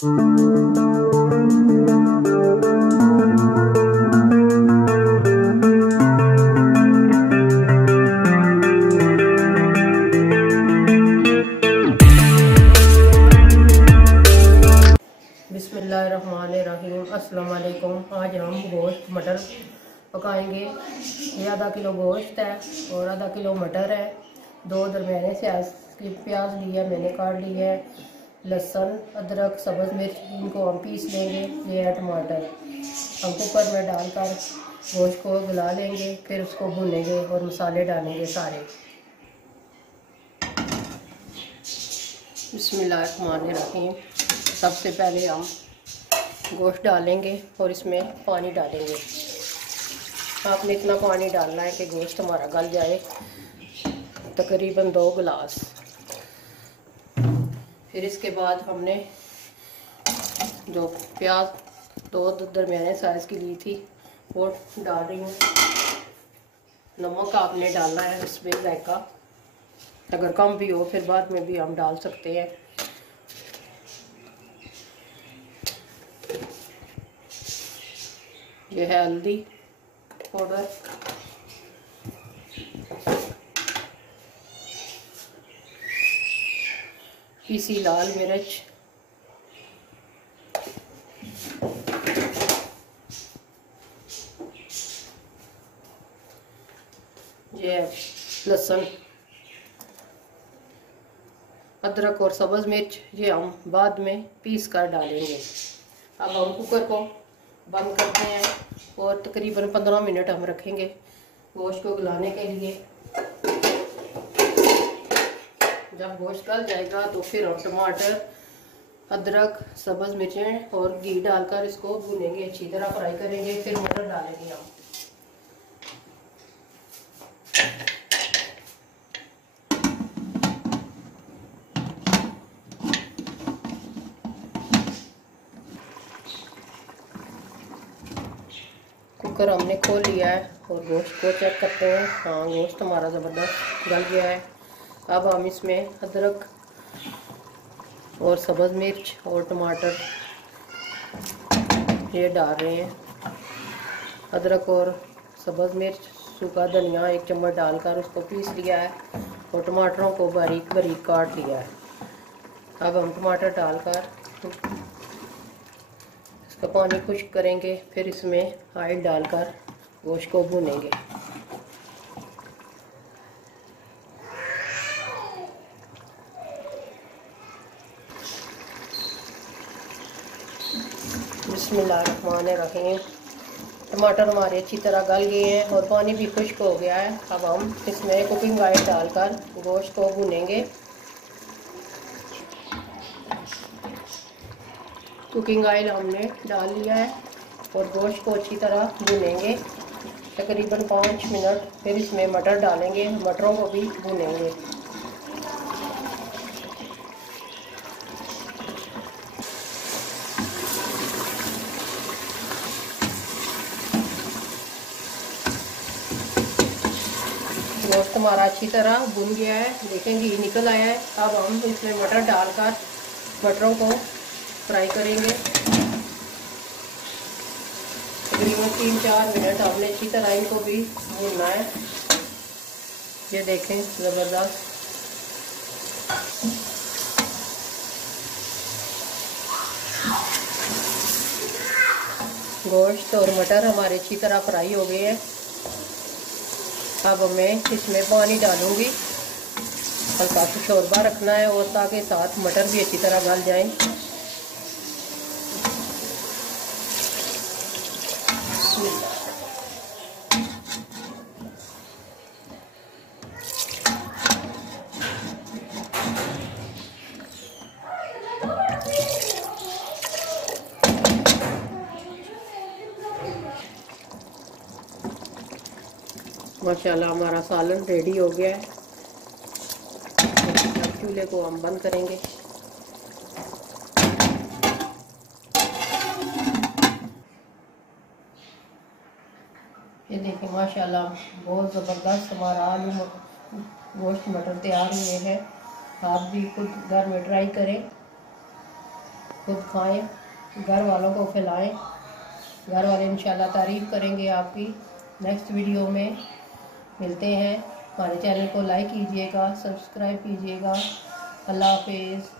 बिस्मिल्लाहिर्रहमानिर्रहीम। अस्सलाम वालेकुम। आज हम गोश्त मटर पकाएंगे। ये आधा किलो गोश्त है और आधा किलो मटर है। दो दरमियाने साइज की प्याज ली है, मैंने काट ली है। लहसुन, अदरक, सब्ज़ मिर्च, इनको हम पीस लेंगे। ये है टमाटर। हम कुकर में डालकर गोश्त को गला लेंगे, फिर उसको भूनेंगे और मसाले डालेंगे सारे। बिस्मिल्लाहिर्रहमानिर्रहीम। सबसे पहले हम गोश्त डालेंगे और इसमें पानी डालेंगे। आपने इतना पानी डालना है कि गोश्त हमारा गल जाए, तकरीबन 2 गिलास। फिर इसके बाद हमने जो प्याज 2 दरमियाने साइज़ की ली थी वो डाल रही हूँ। नमक आपने डालना है इसमें जायका, अगर कम भी हो फिर बाद में भी हम डाल सकते हैं। ये है हल्दी पाउडर, पीसी लाल मिर्च, ये है लहसुन, अदरक और सब्ज़ मिर्च, ये हम बाद में पीस कर डालेंगे। अब हम कुकर को बंद करते हैं और तकरीबन 15 मिनट हम रखेंगे गोश्त को गलाने के लिए। जब गोश्त गल जाएगा तो फिर हम टमाटर, अदरक, सब्ज़ मिर्चें और घी डालकर इसको भूनेंगे, अच्छी तरह फ्राई करेंगे। फिर मटर डालेंगे हम। कुकर हमने खोल लिया है और गोश्त को चेक करते हैं। हाँ, गोश्त हमारा ज़बरदस्त गल गया है। अब हम इसमें अदरक और सब्ज़ मिर्च और टमाटर ये डाल रहे हैं। अदरक और सब्ज़ मिर्च, सूखा धनिया 1 चम्मच डालकर उसको पीस लिया है और टमाटरों को बारीक बारीक काट लिया है। अब हम टमाटर डालकर इसका पानी खुश्क करेंगे, फिर इसमें ऑयल डालकर गोश्त को भूनेंगे। बिस्मिल्लाहिर्रहमानिर्रहीम। टमाटर हमारे अच्छी तरह गल गए हैं और पानी भी खुश्क हो गया है। अब हम इसमें कुकिंग ऑयल डालकर गोश्त को भूनेंगे। कुकिंग ऑयल हमने डाल लिया है और गोश्त को अच्छी तरह भूनेंगे तकरीबन 5 मिनट। फिर इसमें मटर डालेंगे, मटरों को भी भूनेंगे। गोश्त हमारा अच्छी तरह भुन गया है, देखें घी निकल आया है। अब हम इसमें मटर डालकर मटरों को फ्राई करेंगे। तकरीबन 3-4 मिनट हमने अच्छी तरह इनको भी भूनना है। ये देखें ज़बरदस्त गोश्त और मटर हमारे अच्छी तरह फ्राई हो गए हैं। अब मैं इसमें पानी डालूंगी, हल्का सा शोरबा रखना है और ताकि साथ मटर भी अच्छी तरह गल जाए। माशाल्लाह हमारा सालन रेडी हो गया है। चूल्हे को हम बंद करेंगे। ये देखिए माशाल्लाह बहुत ज़बरदस्त हमारा आलू गोश्त मटर तैयार हुए हैं। आप भी खुद घर में ट्राई करें। खुद खाएं, घर वालों को खिलाएं। घर वाले इंशाल्लाह तारीफ़ करेंगे आपकी। नेक्स्ट वीडियो में मिलते हैं। हमारे चैनल को लाइक कीजिएगा, सब्सक्राइब कीजिएगा। अल्लाह हाफिज़।